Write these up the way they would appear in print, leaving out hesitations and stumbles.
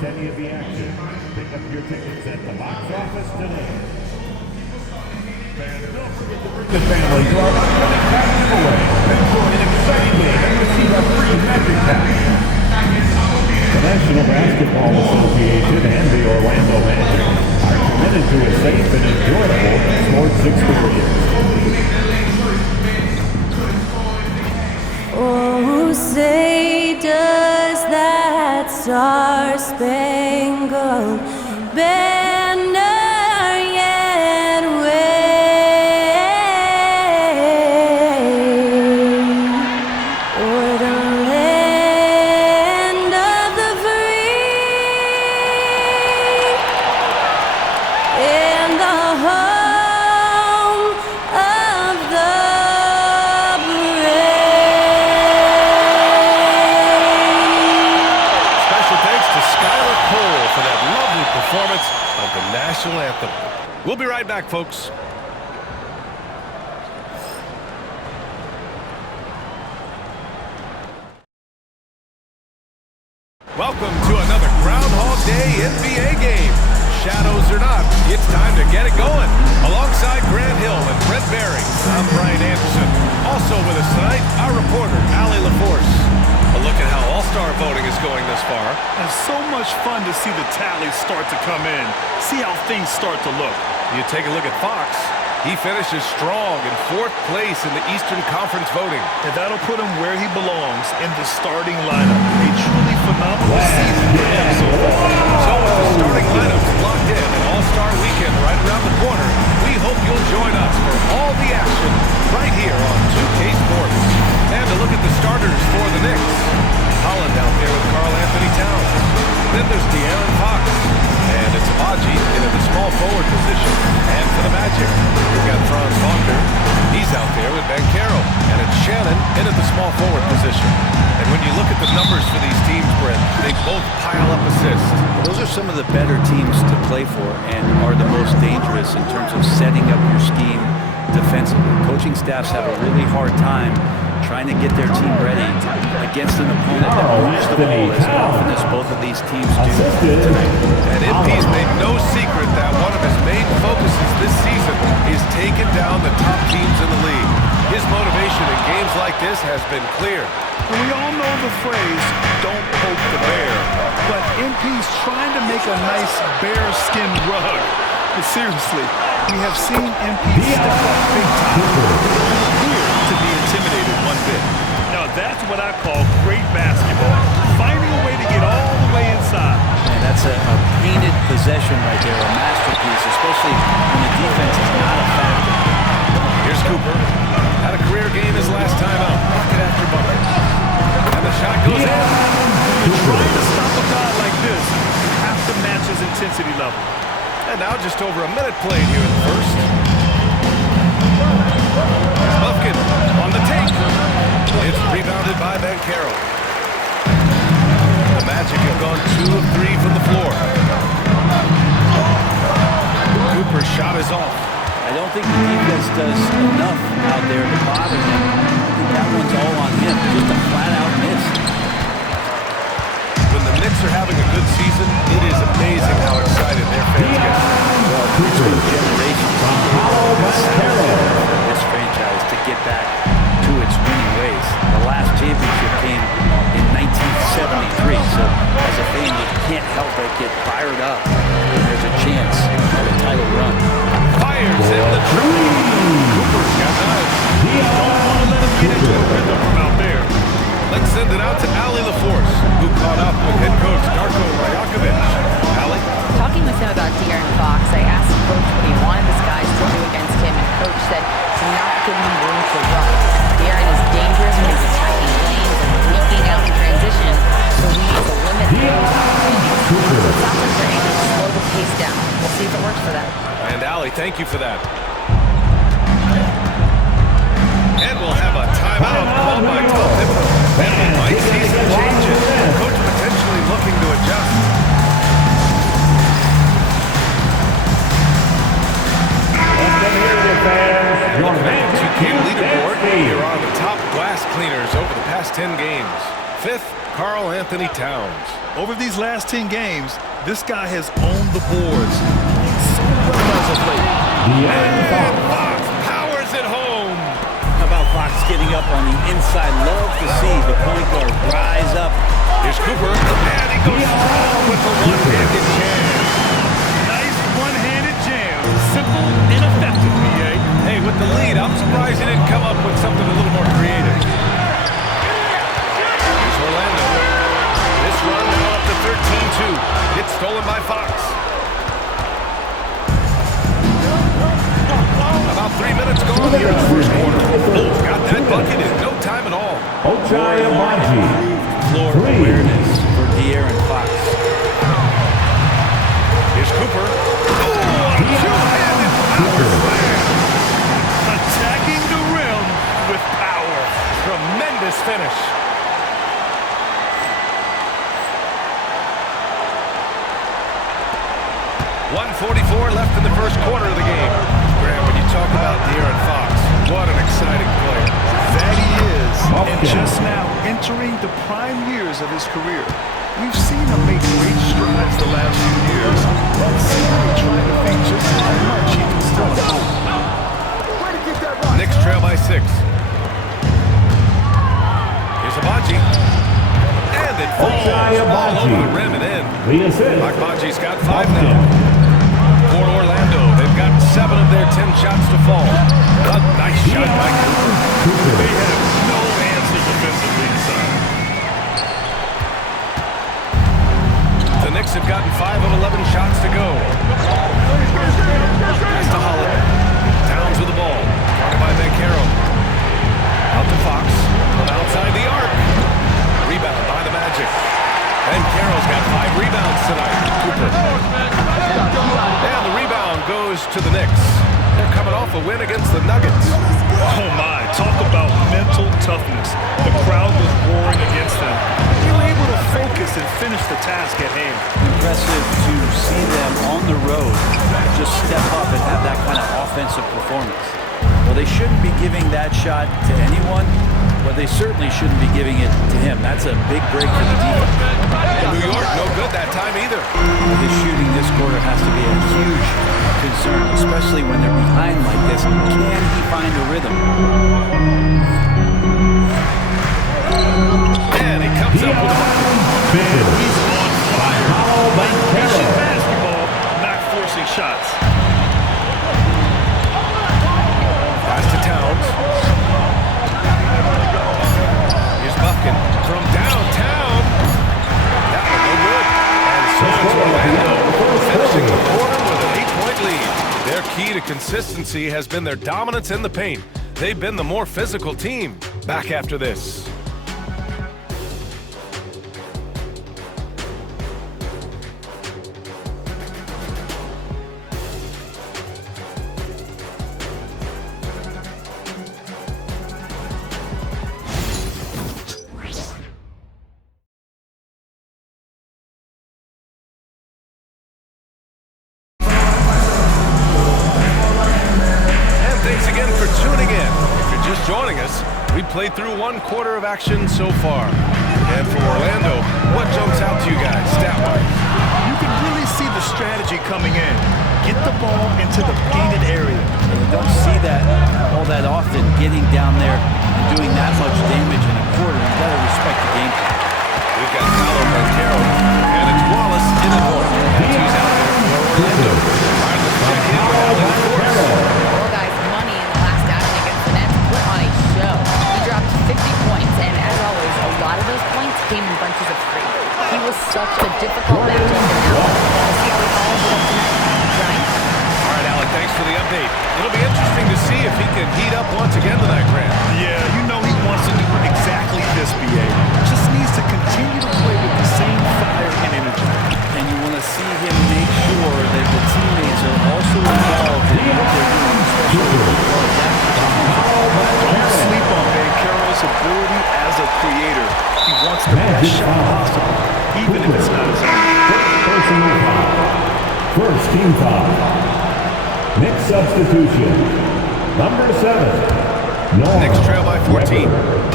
missed any of the action, pick up your tickets at the box office today. And don't forget to bring the family to our upcoming pack giveaway. Enjoy an exciting game and receive a free Magic Pack. The National Basketball Association and the Orlando Magic are committed to a safe and enjoyable sports experience. Oh, say does that star-spangled banner yet wave o'er the land of the free and the home of the performance of the national anthem. We'll be right back, folks. Welcome to another Groundhog Day NBA game. Shadows or not, it's time to get it going. Alongside Grant Hill and Brent Barry, I'm Brian Anderson. Also with us tonight, our reporter, Allie LaForce. A look at how All-Star voting is going this far. It's so much fun to see the tallies start to come in. See how things start to look. You take a look at Fox. He finishes strong in 4th place in the Eastern Conference voting. And that'll put him where he belongs in the starting lineup. A truly phenomenal season for him so far. So with the starting lineups locked in and All-Star Weekend right around the corner, we hope you'll join us for all the action right here on 2K Sports. And to look at the starters for the Knicks. Holland out there with Karl Anthony Towns. Then there's De'Aaron Fox. And it's Baji in the small forward position. And for the Magic, we've got Franz Wagner. He's out there with Banchero. And it's Shannon in at the small forward position. And when you look at the numbers for these teams, Brent, they both pile up assists. Those are some of the better teams to play for and are the most dangerous in terms of setting up your scheme defensively. Coaching staffs have a really hard time trying to get their team ready against an opponent that moves the ball as often as both of these teams do tonight. And MP's made no secret that one of his main focuses this season is taking down the top teams in the league. His motivation in games like this has been clear. We all know the phrase, don't poke the bear. But MP's trying to make a nice bear-skin rug. But seriously, we have seen MP step up big time. Here to be intimidated one bit. Now that's what I call great basketball. Finding a way to get all the way inside. And that's a painted possession right there, a masterpiece, especially when the defense is not a factor. Here's Cooper. Had a career game his last time out. Bucket after bucket. And the shot goes in. Trying to stop a guy like this, you have to match his intensity level. And now just over a minute played here in the first. Lufkin on the take. It's rebounded by Banchero. The Magic have gone 2 of 3 from the floor. Cooper's shot is off. I don't think the defense does enough out there to bother him. I think that one's all on him. Just a flat-out miss. When the Knicks are having a good season, it is amazing how excited their fans get. Well, it's been generations for this franchise to get back to its winning ways. The last championship came in 1973, so as a fan, you can't help but get fired up when there's a chance at a title run. Fires in the tree. Cooper's got 9. Don't want to let him get into a rhythm from out there. Let's send it out to Allie LaForce, who caught up with head coach Darko Rajakovic. Allie? Talking with him about De'Aaron Fox, I asked Coach what he wanted his guys to do against him, and Coach said to not give him room to run. De'Aaron is dangerous when he's attacking lanes and leaking out in transition, so we need to limit those opportunities. It sounds like they're able to slow the pace down. We'll see if it works for them. And Allie, thank you for that. And we'll have a timeout called by Tom Thibodeau. And we might see some changes. Coach potentially looking to adjust. Looking at the 2K leaderboard, here are the top glass cleaners over the past 10 games. 5th, Karl Anthony Towns. Over these last 10 games, this guy has owned the boards. Playing so well as of late. And Fox powers it home. How about Fox getting up on the inside? Love to see the point guard rise up. Here's Cooper, and he goes strong with the one-handed jam. Nice one-handed jam. Simple and effective, B.A. Hey, with the lead, I'm surprised he didn't come up with something a little more creative. Here's Orlando. This run now up to 13-2. Gets stolen by Fox. About 3 minutes gone here in the first quarter. Bulls got that bucket in no time at all. Ochai Agbaji. Floor awareness for De'Aaron Fox. Here's Cooper. Oh, a two-handed power slam. Attacking the rim with power. Tremendous finish. .144 left in the first quarter of the game. Graham, when you talk about De'Aaron Fox, what an exciting player. That he is, and just now entering the prime years of his career. We've seen him make great strides the last few years, but simply trying to think just how much he can still improve. Knicks trail by 6. Here's Agbaji. And it falls all over the rim and in. The assist. Agbaji's got 5 now. For Orlando, they've got 7 of their 10 shots to fall. A nice shot by Cooper. They have no answers defensively inside. The Knicks have gotten 5 of 11 shots to go. Pass to Holland. Towns with the ball. Guarded by Banchero. Out to Fox. From outside the arc. Rebound by the Magic. Banchero's got 5 rebounds tonight. Cooper. And the rebound goes to the Knicks. They're coming off a win against the Nuggets. Oh my, talk about mental toughness. The crowd was roaring against them. They were able to focus and finish the task at hand. Impressive to see them on the road just step up and have that kind of offensive performance. Well, they shouldn't be giving that shot to anyone, but they certainly shouldn't be giving it to him. That's a big break for the defense. New York, no good that time either. His shooting this quarter has to be a huge concern, especially when they're behind like this. Can he find a rhythm? And he comes up with a bucket. He's on fire. Patient basketball, not forcing shots. Pass to Towns. Here's Buffkin from downtown. That one no good. And so it's Orlando finishing the quarter with an 8-point lead. Their key to consistency has been their dominance in the paint. They've been the more physical team. Back after this. Played through 1 quarter of action so far. And for Orlando, what jumps out to you guys, stat-wise? You can really see the strategy coming in. Get the ball into the painted area. You don't see that all that often, getting down there and doing that much damage in a quarter. You got to respect the game plan. We've got Paolo Banchero, and it's Wallace in the corner. And he's out there for Orlando. Trying to check in with Allen Force. Well, guys, money in the last outing against the Nets put on a show. He dropped 50 points, and as always, a lot of those points came in bunches of 3. He was such a difficult matchup, and now we'll see how he follows it up tonight. Brian? All right, Alec, thanks for the update. It'll be interesting to see if he can heat up once again tonight, Grant. Yeah, you know he wants to do exactly this, B.A. Just needs to continue to play with the same fire and energy. And you want to see him make sure that the teammates are also involved in what they're doing, especially with that. Don't sleep on Banchero's ability as a creator. He wants the best shot possible, even if it's not his own. Personal foul. First team foul. Next substitution. Number 7. Norm Knicks trail by 14. Weber.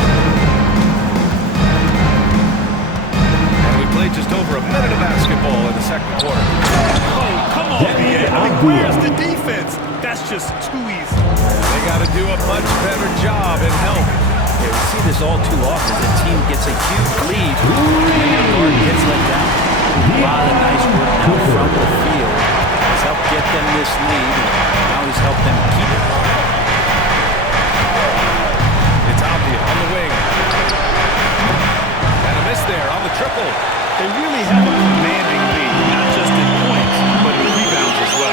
That's just too easy. They got to do a much better job in help. Yeah, we see this all too often. The team gets a huge lead, and their guard gets let down. A lot of nice work now from the field. He's helped get them this lead, and now he's helped them keep it. It's Avdia on the wing. And a miss there on the triple. They really have a commanding lead, not just in points, but in rebounds as well.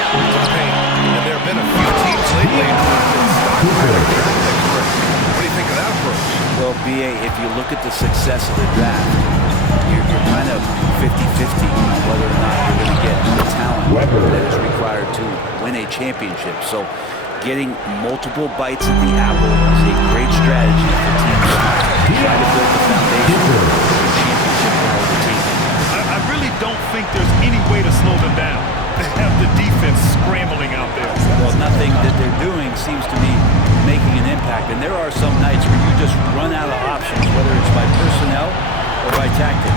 And there have been a few teams lately who have been stockpiling their experts. What do you think of that approach? Well, B.A., if you look at the success of the draft, you're kind of 50-50 on whether or not you're going to get the talent that is required to win a championship. So getting multiple bites at the apple is a great strategy for teams to try to build the foundation for a championship caliber team. I really don't think there's any way to slow them down. They have the defense scrambling out there. Well, nothing that they're doing seems to be making an impact. And there are some nights where you just run out of options, whether it's by personnel or by tactic.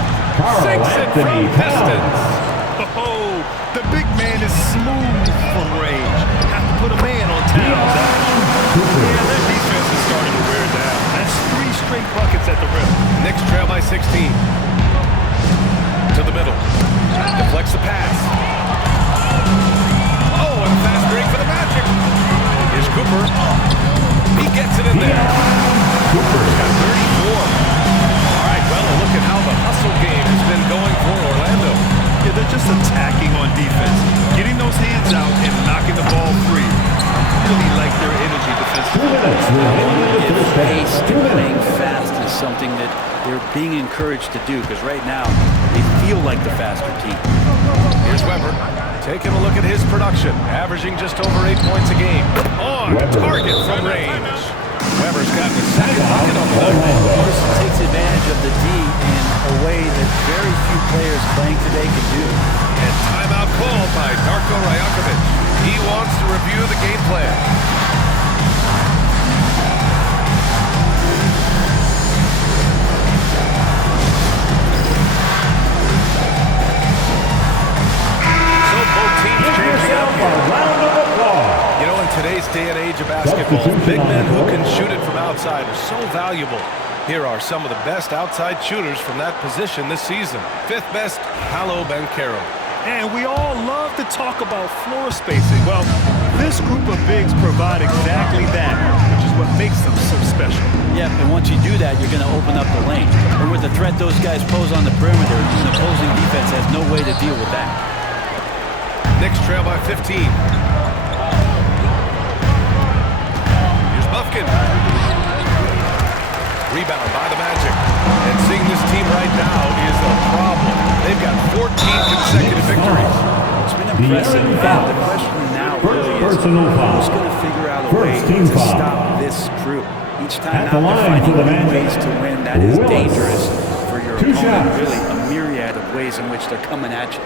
Sinks it from distance. Oh, the big man is smooth from range. Have to put a man on Towns. Yeah, their defense is starting to wear down. That's 3 straight buckets at the rim. Knicks trail by 16. To the middle. Deflects the pass. Oh, and fast break for the Magic. Here's Cooper. He gets it in there. Cooper's got 34. All right, well, look at how the hustle game has been going for Orlando. Yeah, they're just attacking on defense. Getting those hands out and knocking the ball free. Really like their energy defensively. If pace and playing fast is something that they're being encouraged to do, because right now they feel like the faster team. Here's Weber. Taking a look at his production, averaging just over 8 points a game. On target from range. Weber's got the second bucket on the night. This takes advantage of the D in a way that very few players playing today can do. And timeout called by Darko Rajakovic. He wants to review the game plan. So both teams changing up here. You know, in today's day and age of basketball, big men who can shoot it from outside are so valuable. Here are some of the best outside shooters from that position this season. 5th best, Paolo Banchero. And we all love to talk about floor spacing. Well, this group of bigs provide exactly that, which is what makes them so special. Yeah, and once you do that, you're going to open up the lane. And with the threat those guys pose on the perimeter, the opposing defense has no way to deal with that. Knicks trail by 15. Here's Bufkin. Rebound by the Magic. And seeing this team right now is a problem. They've got 14 consecutive victories. It's been impressive. And the question now really is, who's going to figure out a way to stop this crew? Each time out they're finding new ways to win. That is dangerous for your opponent. Really a myriad of ways in which they're coming at you.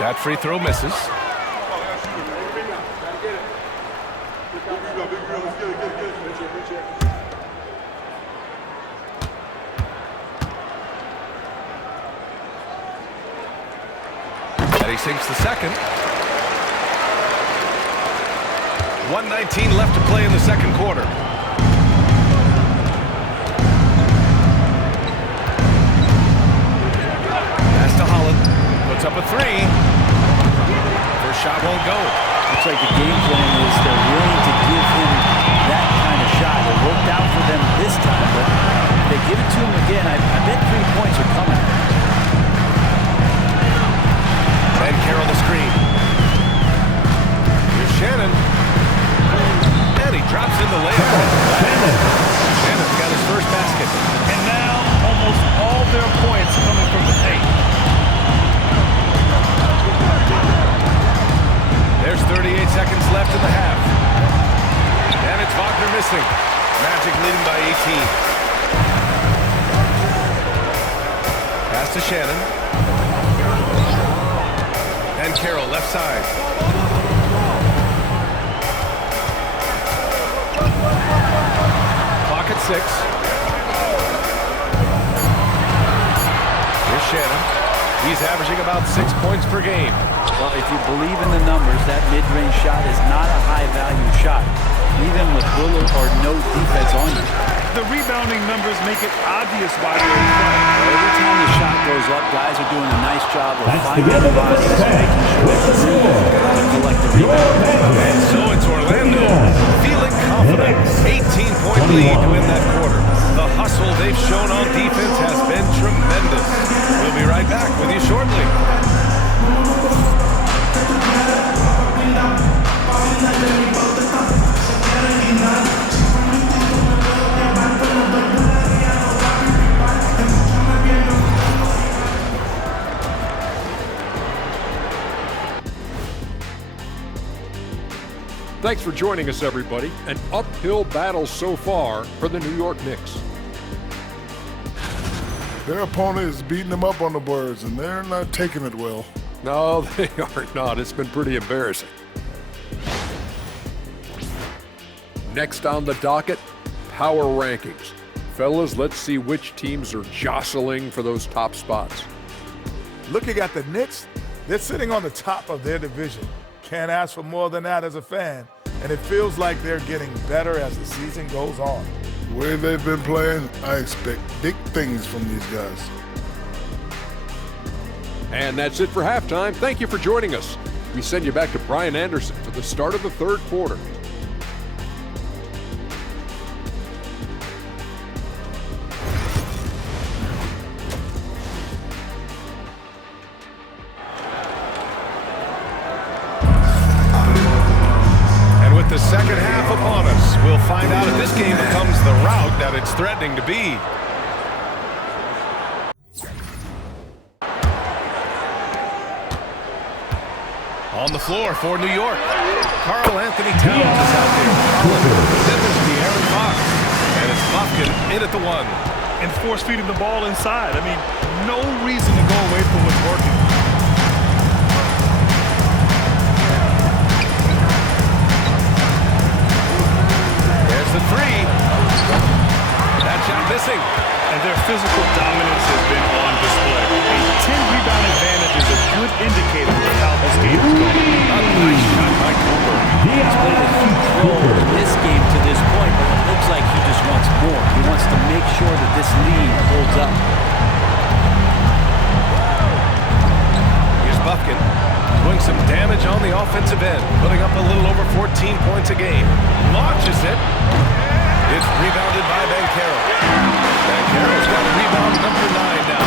That free throw misses. And he sinks the second. 1:19 left to play in the second quarter. Pass to Holland. Puts up a 3. First shot won't go. Looks like the game plan is they're willing to give him that kind of shot. It worked out for them this time, but if they give it to him again, I bet 3 points are coming. Ben Carroll the screen. Here's Shannon. And he drops in the layup. Shannon's got his first basket. And now almost all their points coming from the paint. There's 38 seconds left in the half. And it's Wagner missing. Magic leading by 18. Pass to Shannon. And Carroll left side. Clock 6. Here's Shannon. He's averaging about 6 points per game. Well, if you believe in the numbers, that mid-range shot is not a high-value shot, even with little or no defense on you. The rebounding numbers make it obvious why they're in front. Every time the shot goes up, guys are doing a nice job of That's the finding end the of the bodies first and half. making With the sure score, to collect the rebound. And so it's Orlando feeling confident. 18-point lead to win that quarter. The hustle they've shown on defense has been tremendous. We'll be right back with you shortly. Thanks for joining us, everybody. An uphill battle so far for the New York Knicks. Their opponent is beating them up on the boards, and they're not taking it well. No, they are not. It's been pretty embarrassing. Next on the docket, power rankings. Fellas, let's see which teams are jostling for those top spots. Looking at the Knicks, they're sitting on the top of their division. Can't ask for more than that as a fan, and it feels like they're getting better as the season goes on. The way they've been playing, I expect big things from these guys. And that's it for halftime. Thank you for joining us. We send you back to Brian Anderson for the start of the third quarter. And with the second half upon us, we'll find out if this game becomes the rout that it's threatening to be. On the floor for New York, Karl Anthony Towns is out there. Then there's De'Aaron Fox, and it's Bufkin in at the 1. And force feeding the ball inside. I mean, no reason to go away from what's working. There's the 3. That shot missing. And their physical dominance has been on display. A 10-rebound advantage is a good indicator of how this game is going. A nice shot by Cooper. He's played a huge role in this game to this point, but it looks like he just wants more. He wants to make sure that this lead holds up. Here's Bufkin doing some damage on the offensive end, putting up a little over 14 points a game. Launches it. It's rebounded by Banchero. Banchero's got rebound number 9 now.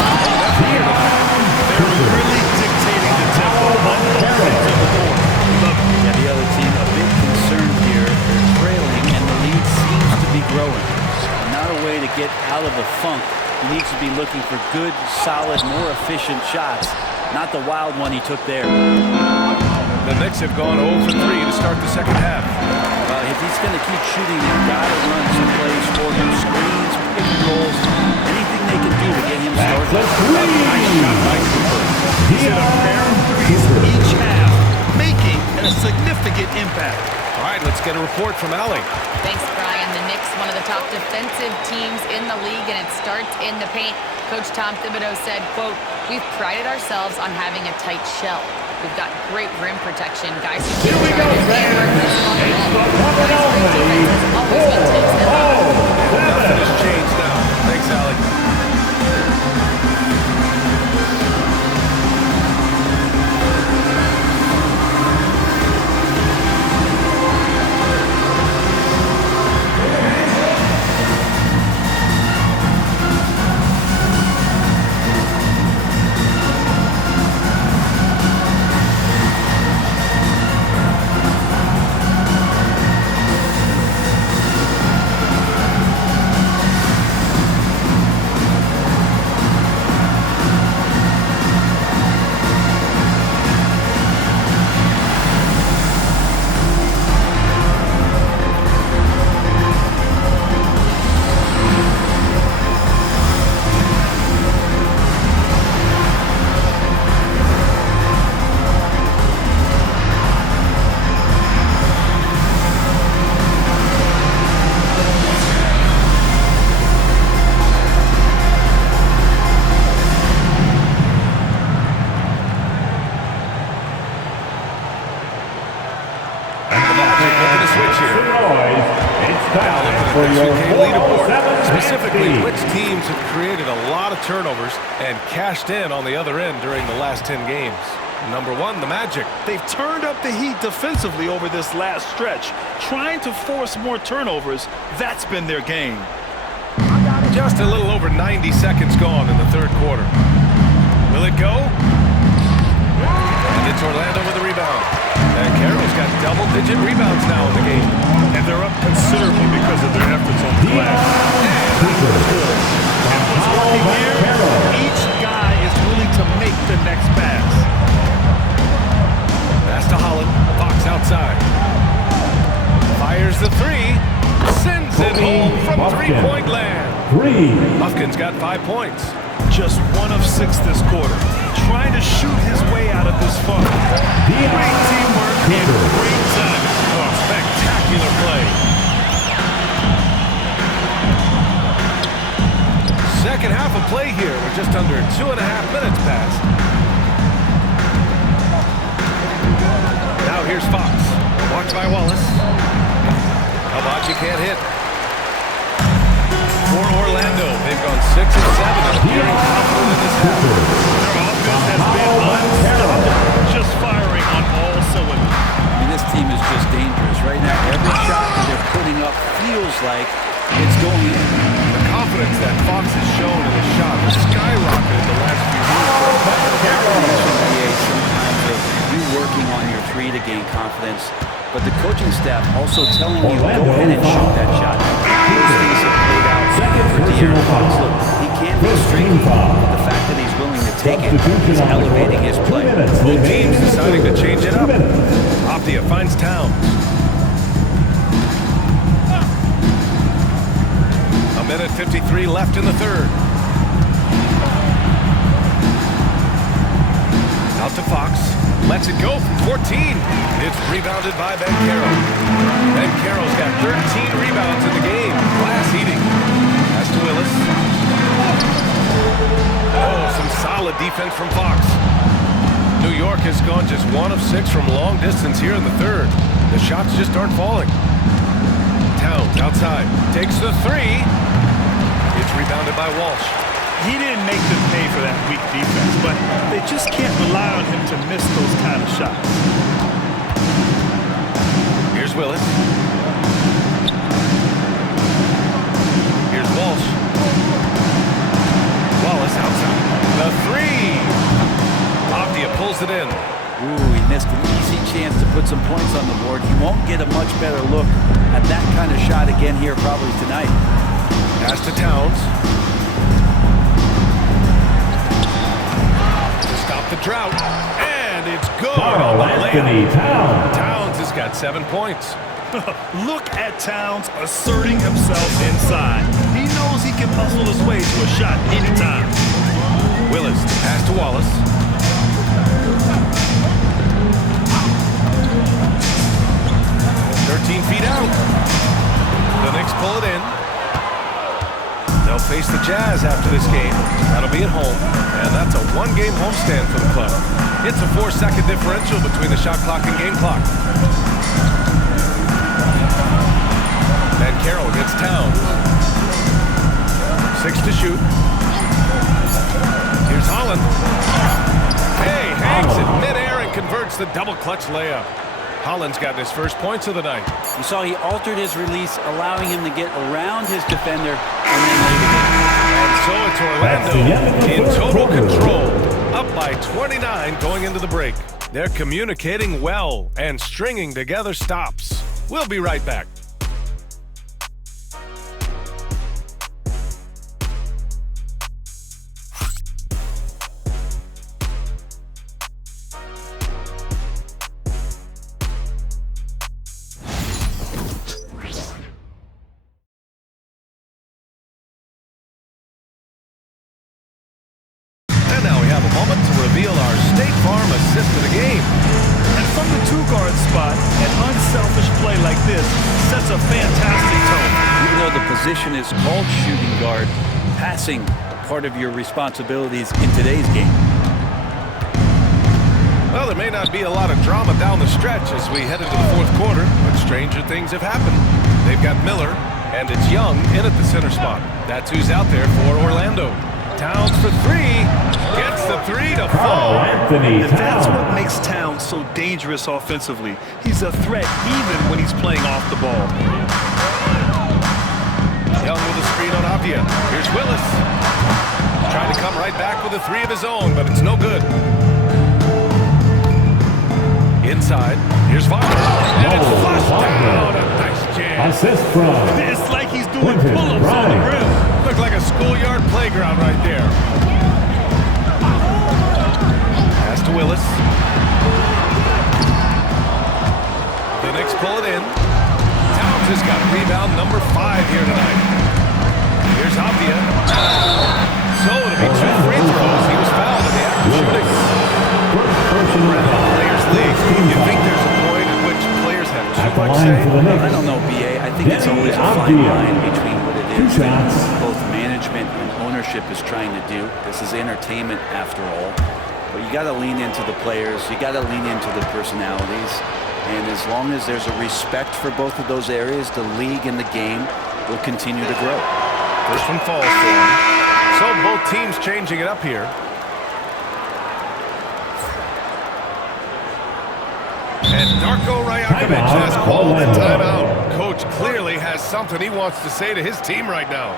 They're really dictating the tempo on both ends of the court. Love it. Yeah, the other team a bit concerned here. They're trailing, and the lead seems to be growing. Not a way to get out of the funk. He needs to be looking for good, solid, more efficient shots, not the wild one he took there. The Knicks have gone 0 for 3 to start the second half. If he's going to keep shooting, they've got to run some plays for him. Screens, pick and rolls, anything they can do to get him started. Nice shot by Cooper. He's hit a pair of threes each half, making a significant impact. All right, let's get a report from Allie. Thanks, Brian. The Knicks, one of the top defensive teams in the league, and it starts in the paint. Coach Tom Thibodeau said, quote, "We've prided ourselves on having a tight shell. We've got great rim protection. Guys who can try to stay on the ball. Guys, great defense has always been tips and Nothing has changed now. Thanks, Allie. switch here. It's Now time looking for at the your 2K leaderboard, 407 specifically FC. which teams have created a lot of turnovers and cashed in on the other end during the last 10 games. Number 1, the Magic. They've turned up the heat defensively over this last stretch, trying to force more turnovers. That's been their game. Just a little over 90 seconds gone in the third quarter. Will it go? And it's Orlando with the rebound. And Carroll's got double-digit rebounds now in the game. And they're up considerably because of their efforts on the glass. And what's working here, each guy is willing to make the next pass. Pass to Holland. Fox outside. Fires the three. Sends it home from three-point land. Buffkin's got 5 points. Just 1 of 6 this quarter. Trying to shoot his way out of this funk. Great teamwork and great timing. Oh, spectacular play. Second half of play here. We're just under 2.5 minutes past. Now here's Fox. Watched by Wallace. Habachi can't hit. For Orlando, they've gone 6 and 7 and appearing confident in this half. Their offense has been unstoppable, just firing on all cylinders. I mean, this team is just dangerous. Right now, every shot that they're putting up feels like it's going in. The confidence that Fox has shown in his shot has skyrocketed the last few years. Sometimes of you working on your three to gain confidence, but the coaching staff also telling you, go ahead and shoot that shot. Those things have played out for De'Aaron Fox. Look, he can't be streaky, but the fact that he's willing to take it is elevating his play. Both teams deciding to change it up. Optia finds Towns. A minute 53 left in the third. Out to Fox. Lets it go from 14. It's rebounded by Ben Carroll. Ben Carroll's got 13 rebounds in the game. Glass eating. Pass to Willis. Oh, some solid defense from Fox. New York has gone just 1 of 6 from long distance here in the third. The shots just aren't falling. Towns outside. Takes the three. It's rebounded by Walsh. He didn't make them pay for that weak defense, but they just can't rely on him to miss those kind of shots. Here's Willis. Here's Walsh. Wallace outside. The three. Optia pulls it in. Ooh, he missed an easy chance to put some points on the board. He won't get a much better look at that kind of shot again here probably tonight. Pass to Towns. Stop the drought, and it's good on the layup. Towns has got 7 points. Look at Towns asserting himself inside. He knows he can hustle his way to a shot anytime. Willis, pass to Wallace. Feet out. The Knicks pull it in. They'll face the Jazz after this game. That'll be at home, and that's a 1-game homestand for the club. It's a 4-second differential between the shot clock and game clock. Van Carroll gets Towns. 6 to shoot. Here's Holland. Hey, hangs it midair and converts the double clutch layup. Holland's gotten his first points of the night. You saw he altered his release, allowing him to get around his defender and then laid it in. And so it's Orlando in total control, up by 29 going into the break. They're communicating well and stringing together stops. We'll be right back. Is called shooting guard, passing part of your responsibilities in today's game. Well, there may not not be a lot of drama down the stretch as we head into the fourth quarter, but stranger things have happened. They've got Miller, and it's Young in at the center spot. That's who's out there for Orlando. Towns for three. Gets the three to fall. Anthony That's Towns. what makes Towns so dangerous offensively. He's a threat even when he's playing off the ball. Young with a screen on Avdia. Here's Willis. Trying to come right back with a three of his own, but it's no good. Inside. Here's Wagner. And it's flushed down. A nice jam. Assist from It's like he's doing Quentin pull-ups on the Grimes. rim. Looked like a schoolyard playground right there. Pass to Willis. The Knicks pull it in. Towns has got rebound number 5 here tonight. Here's Avdia. So it'll be 2 free throws. He was fouled in the act of shooting. Players League. You think there's a point at which players have too much say? I don't know, BA. I think it's always a fine line between what it is that both management and ownership is trying to do. This is entertainment after all. But you got to lean into the players. You got to lean into the personalities. And as long as there's a respect for both of those areas, the league and the game will continue to grow. First one falls for him. So both teams changing it up here. And Darko Rajakovic has called the timeout. Coach clearly has something he wants to say to his team right now.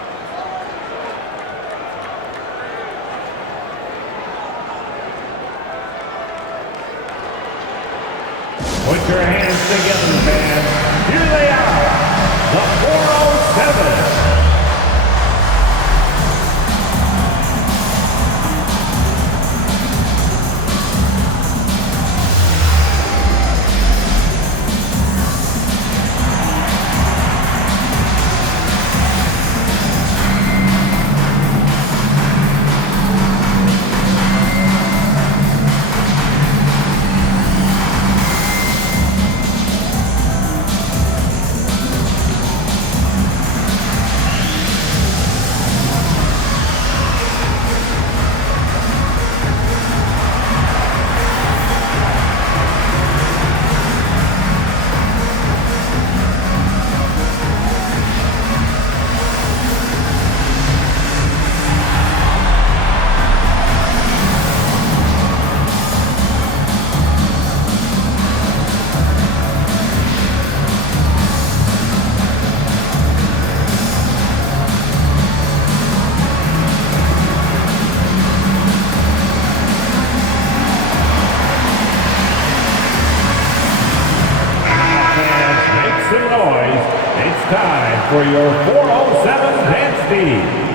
Put your hands together, fans. Here they are, the 407. Time for your 407 dance beat.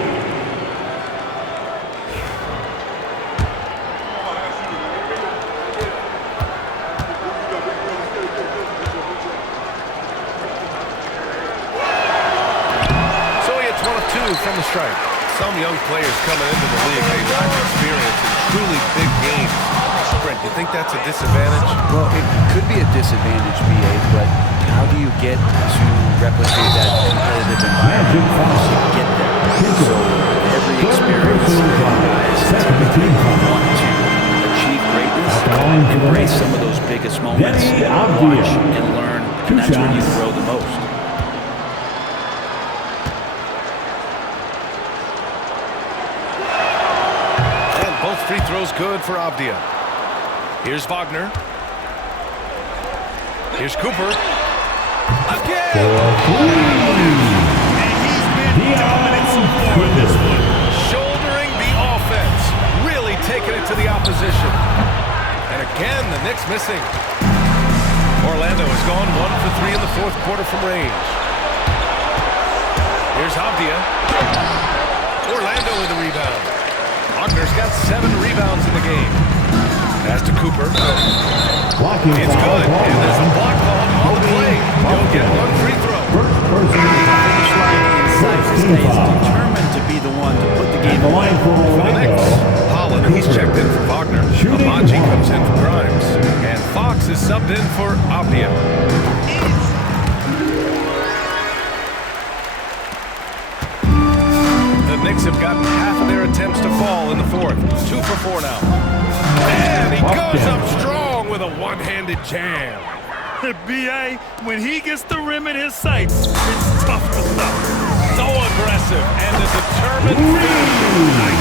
So he hits 1 of 2 from the stripe. Some young players coming into the league, they lack experience in truly big games. Brent, you think that's a disadvantage? Well, it could be a disadvantage, BA, but how do you get to replicate that competitive environment once you get there? So every experience, guys typically want to achieve greatness, embrace some of those biggest moments, watch and learn, and that's when you grow the most. And both free throws good for Avdia. Here's Wagner. Here's Cooper. Again! And he's been dominant so far in this one. Shouldering the offense. Really taking it to the opposition. And again, the Knicks missing. Orlando has gone 1 for 3 in the fourth quarter from range. Here's Avdia. Orlando with the rebound. Wagner's got 7 rebounds in the game. Pass to Cooper. Blocking It's foul, good, and there's a block called on the play. He'll get 1 free throw. First person Finish line inside the state is determined to be the one to put the game at the line for For the Knicks, Orlando. Holland, he's checked in for Wagner. Amaji comes in for Grimes. And Fox is subbed in for Avdia. The Knicks have gotten half of their attempts to fall in the fourth. 2 for 4 now. And he goes up strong with a one-handed jam. B.A., when he gets the rim in his sights, it's tough to stop. So aggressive and a determined finish.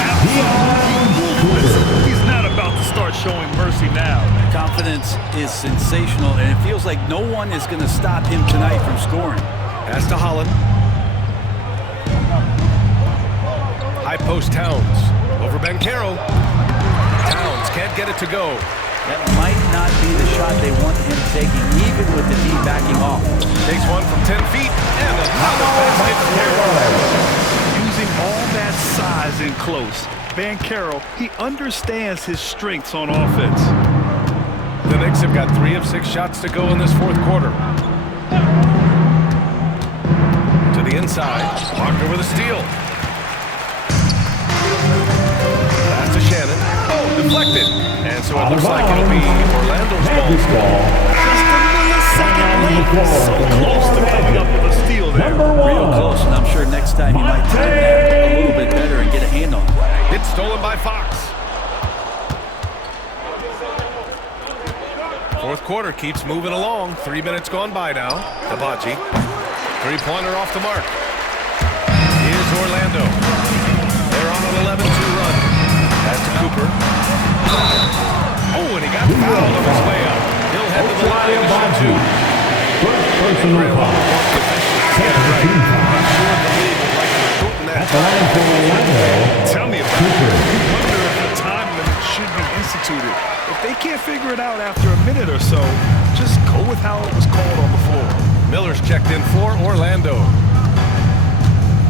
Absolutely. He's not about to start showing mercy now. Confidence is sensational, and it feels like no one is going to stop him tonight from scoring. Pass to Holland. High post Towns. Over Banchero. Towns can't get it to go. That might not be the shot they want him taking, even with the D backing off. Takes one from 10 feet and another basket for Orlando. Using all that size in close, Banchero, he understands his strengths on offense. The Knicks have got 3 of 6 shots to go in this fourth quarter. To the inside, Wagner with a steal. Pass to Shannon. Oh, deflected. And so it looks like it'll be Orlando's ball. Just a millisecond late. So close to coming up with a steal there. Real close, and I'm sure next time he might time that a little bit better and get a hand on it. It's stolen by Fox. Fourth quarter keeps moving along. 3 minutes gone by now. Tabaji. Three-pointer off the mark. Here's Orlando. They're on an 11-2 run. Pass to Cooper. Oh, and he got fouled on his way up. He'll head to the line to shoot 2. First personal foul. At the line for Orlando. Tell me about it. You wonder if a time limit should be instituted. If they can't figure it out after a minute or so, just go with how it was called on the floor. Miller's checked in for Orlando.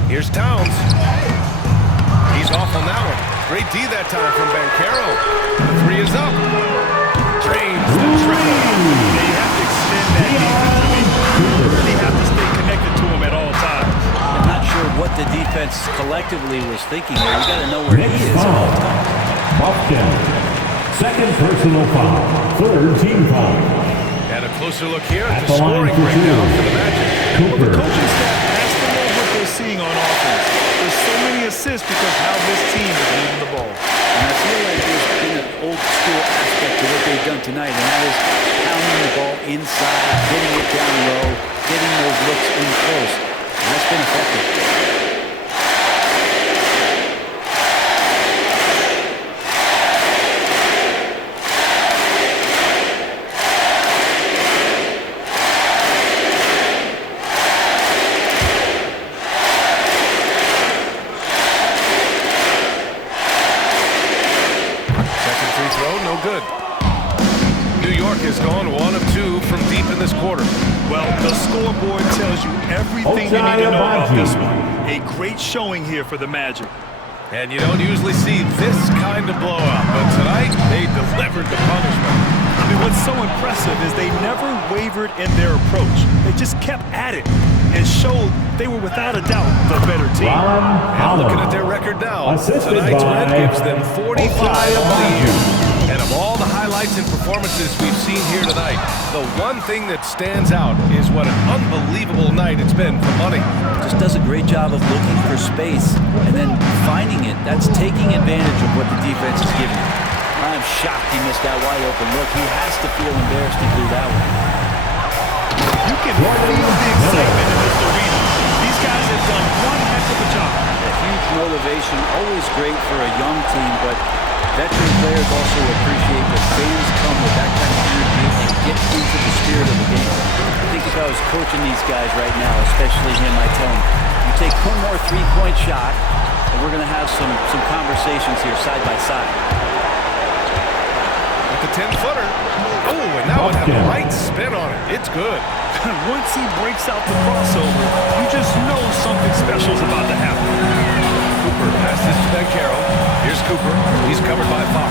Here's Towns. He's off on that one. Great D that time from Banchero. The 3 is up. Drains the triple. They have to extend that defense. You really have to stay connected to him at all times. I'm not sure what the defense collectively was thinking there. You got to know where he is at all times. Buffkin. Second personal foul. Third team foul. And a closer look here at At the the line scoring for breakdown 2. for the Magic. Cooper. The coaching staff has to know what they're seeing on offense. There's so many assists because how this team is moving the ball. And I feel like there's been an old school aspect to what they've done tonight, and that is pounding the ball inside, getting it down low, getting those looks in close. And that's been effective. Good. New York has gone 1 of 2 from deep in this quarter. Well, the scoreboard tells you everything you need to know about this one. A great showing here for the Magic. And you don't usually see this kind of blowout, but tonight they delivered the punishment. I mean, what's so impressive is they never wavered in their approach. They just kept at it and showed they were without a doubt the better team. And looking at their record now, tonight's win gives them 45 on the year. And of all the highlights and performances we've seen here tonight, the one thing that stands out is what an unbelievable night it's been for Money. Just does a great job of looking for space and then finding it. That's taking advantage of what the defense is giving him. I'm shocked he missed that wide open look. He has to feel embarrassed to do that one. You can feel the excitement in this arena. These guys have done one heck of a job. A huge motivation, always great for a young team, but veteran players also appreciate when fans come with that kind of energy and get into the spirit of the game. I think if I was coaching these guys right now, especially him, I tell him, you take one more three-point shot, and we're going to have some conversations here side by side. With the 10-footer. Oh, and that one had the right spin on it. It's good. Once he breaks out the crossover, you just know something special is about to happen. Cooper passes to Banchero. Here's Cooper. He's covered by Fox.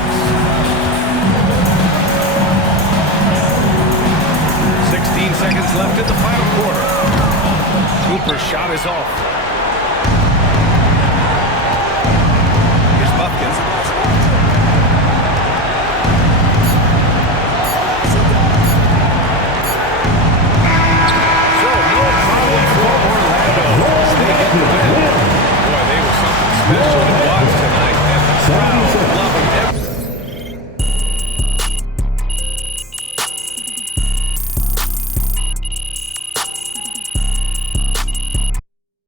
16 seconds left in the final quarter. Cooper's shot is off.